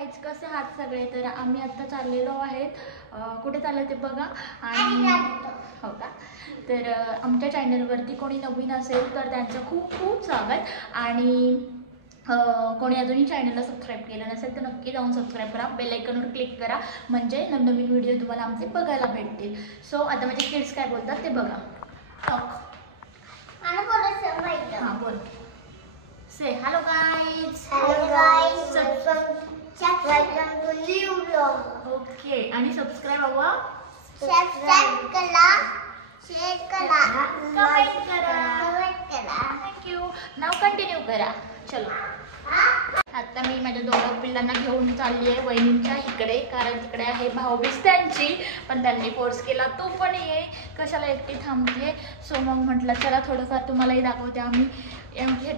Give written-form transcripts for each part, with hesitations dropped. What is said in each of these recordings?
Guys, कसे आहात सगळे? तर आम्ही आता चाललेलो आहेत, कुठे चाललो ते बघा. आणि हो का, तर आमच्या चॅनलवरती कोणी नवीन असेल तर त्यांचं खूप खूप स्वागत. आणि कोणी अजूनही चॅनलला सबस्क्राईब केलं नसेल तर नक्की जाऊन सबस्क्राईब करा, बेल आयकॉनवर क्लिक करा, म्हणजे नवनवीन व्हिडिओ तुम्हाला आमचे बघायला भेटतील. सो आता माझे किड्स काय बोलतात ते बघा. हां बोल. से हॅलो गाईज. ओके, आणि सबस्क्राईब हवं, सबस्क्राईब करा, शेअर करा, कमेंट करा. थँक्यू. नाव कंटिन्यू करा. चलो, आता मी माझ्या दोघं पिल्लांना घेऊन चालली आहे वहिनींच्या इकडे, कारण तिकडे आहे भाऊबीज त्यांची. पण त्यांनी फोर्स केला तू पण ये, कशाला एकटी थांबते. सो मग म्हटलं चला थोडंफार तुम्हालाही दाखवते. आम्ही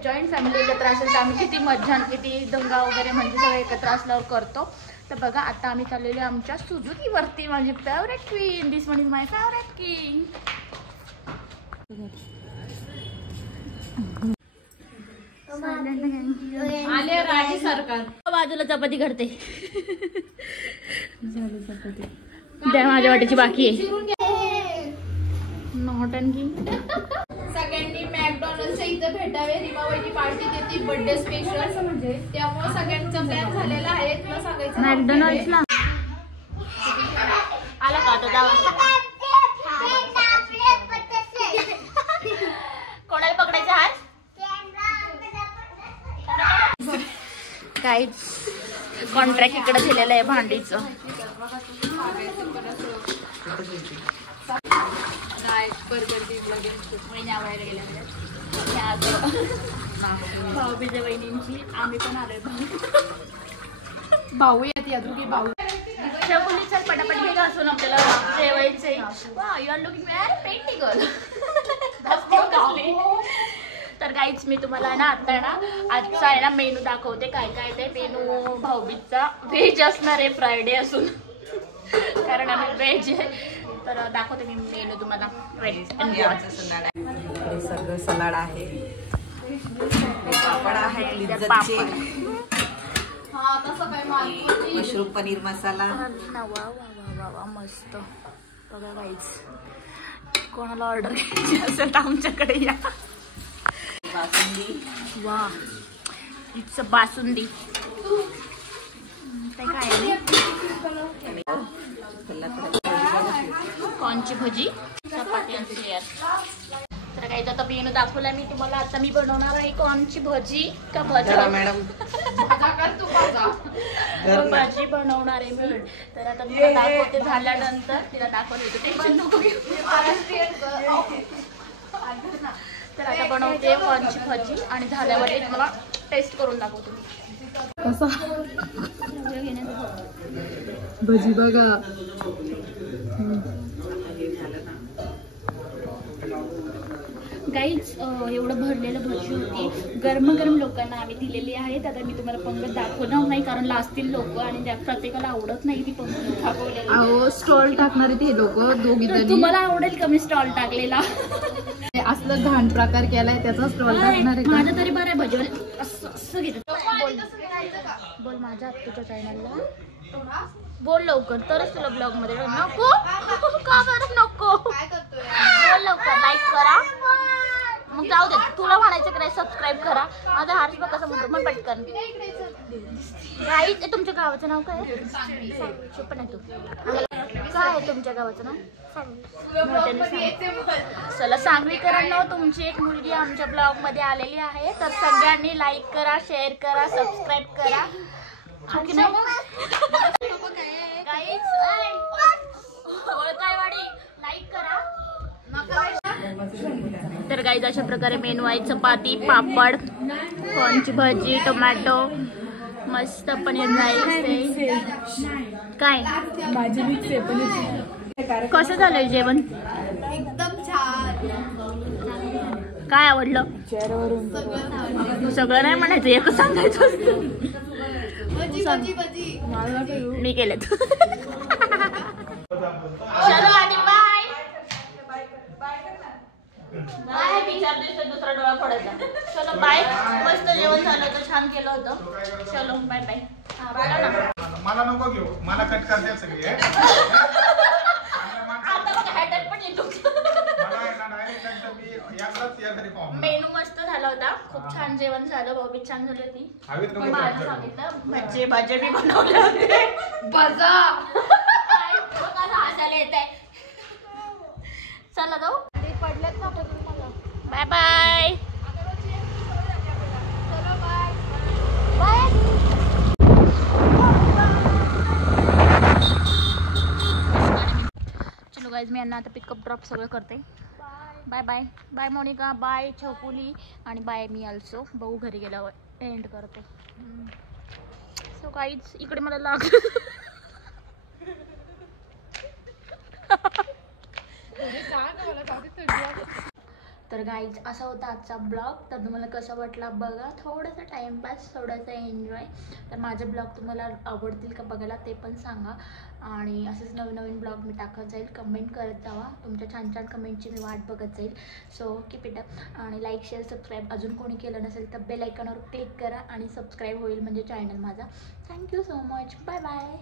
जॉईंट फॅमिली एकत्र असेल तर आम्ही किती मज्जा, किती दंगा वगैरे म्हणजे सगळं एकत्र असल्यावर करतो. तर बघा, आता आम्ही चाललेलो आमच्या सुझुकीवरती. माझी favourite queen, this one is my favourite king. आले राजी सरकार. बाजूला चपाती करते. द्या, माझ्या वाटेची बाकी आहे. नॉटनकी. सगळ्यांनी मॅकडॉनल्डच्या इथं भेटावे. रीमा वहिनी पार्टी देते बर्थडे स्पेशल, म्हणजे त्यामुळे सगळ्यांचा प्लॅन झालेला आहे. तुला सांगायचं मॅकडॉनल्ड्सला आला का आता जाऊ. कोणाला पकडायचं हात? काहीच कॉन्ट्रॅक्ट इकडे दिलेलं आहे भांडीचं. भाऊबीज वहिनींची, आम्ही पण आलोय. भाऊ येते अजून भाऊ. शकुली चल पटापट घे घासून, आपल्याला जेवायचंय. वा, you are looking very pretty girl. तर गाईच, मी तुम्हाला ना आता ना आजचा आहे ना मेनू दाखवते. काय काय ते मेनू भाऊबीजचा. व्हेज असणार आहे, फ्रायडे असून, कारण आम्ही व्हेज आहे. तर दाखवते मी मेनू तुम्हाला. सगळं सलाड आहे, पापड आहे, मशरूम पनीर मसाला. वा वा वा वा, मस्त. बघा गाईज, कोणाला ऑर्डर घ्यायची असेल तर आमच्याकडे या. बासुंदी. वा, इट्स अ बासुंदी. ते काय आहे? कॉर्नची भजी, चपाती आणि लेयर. तर काही आता मेनू दाखवला मी तुम्हाला. आता मी बनवणार आहे कॉर्नची भजी का भजा. मॅडम भाजी बनवणार आहे मी. तर आता मी दाखवते, झाल्यानंतर तिला दाखवते. टेन्शन नको घेऊ. तर आता बनवते कॉर्नची भजी, आणि झाल्यावर एक मला टेस्ट करून दाखवते मी. कसा भजी बघा. गाईज, एवढं भरलेलं भजी होती. गरम लोकांना आम्ही दिलेली आहेत. आता मी तुम्हाला पंगत दाखवणार नाही, कारण लाजतील लोक, आणि त्या प्रत्येकाला आवडत नाही ती पंगत दाखवलेली. अहो, स्टॉल टाकणारे ते लोक दोघी जणी. तुम्हाला आवडेल का मी स्टॉल टाकलेला? असलं घाण प्रकार केलाय त्याचा स्टॉल टाकणार आहे. माझं तरी बरं आहे भजी. असं घेत बोल माझ्या तुझ्या चॅनलला बोल लवकर, तरच तुला ब्लॉग मध्ये. नको का बरं नको? बोल लवकर, लाईक करा. मग जाऊ दे, तुला म्हणायचं की नाही सबस्क्राईब करा. माझा हर्ष बघ कसं म्हणतो, मग पटकन. गाईज, तुमच्या गावाचं नाव काय? पण आहे तू. काय आहे तुमच्या गावाचं नाव? चला, सांगवीकरांना तुमची एक मुलगी आमच्या ब्लॉग मध्ये आलेली आहे. तर सगळ्यांनी लाईक करा, शेअर करा, सबस्क्राईब करा. लाईक करा. तर गाईज, अशा प्रकारे मेनू आहे. चपाती, पापड, कॉर्नची भजी, टोमॅटो, मस्त पनीर राईस. काय भाजी मिक्स आहे पनीर. कसं झालंय जेवण? एकदम छान. काय आवडलं? सगळं नाही म्हणायचं, एक सांगायचं असतं. मी केलं. चलो आधी बाय. बाय. विचार दिसतो दुसरा डोळा फोडायचा. चलो बाय. मस्त जेवण झालं होतं, छान केलं होतं. चलो बाय बाय. मला नको घेऊ, मला कट करते सगळी आता बघा हॅटर पण येतो. मेनू मस्त झाला होता, खूप छान जेवण झालं, भाऊ छान झाली होती. पण माझं सांगितलं भजे भजे मी बनवले होते. बजा हसायला येत आहे. चला जाऊ, पडलेत ना तुम्हाला. Bye bye. चलो बाय. चलो गाईज, मी यांना आता पिकअप ड्रॉप सगळं करते. Bye bye. Bye Monika, bye Chhakuli आणि बाय मी ऑल्सो. बघू घरी गेल्यावर एंड करते. सो गाईज, इकडे मला लागलं. तर गाईज, असा होता आजचा ब्लॉग. तर तुम्हाला कसा वाटला बघा, थोडासा टाइमपास, थोडासा एन्जॉय. तर माझे ब्लॉग तुम्हाला आवडतील का बघायला ते पण सांगा. आणि असेच नवीन नवीन ब्लॉग मी टाकत जाईल. कमेंट करत जावा, तुमच्या छान छान कमेंटची मी वाट बघत जाईल. So keep it up. आणि लाईक शेअर सबस्क्राईब अजून कोणी केलं नसेल तर बेल आयकॉनवर क्लिक करा आणि सबस्क्राईब होईल म्हणजे चॅनल माझा. Thank you so much. Bye bye.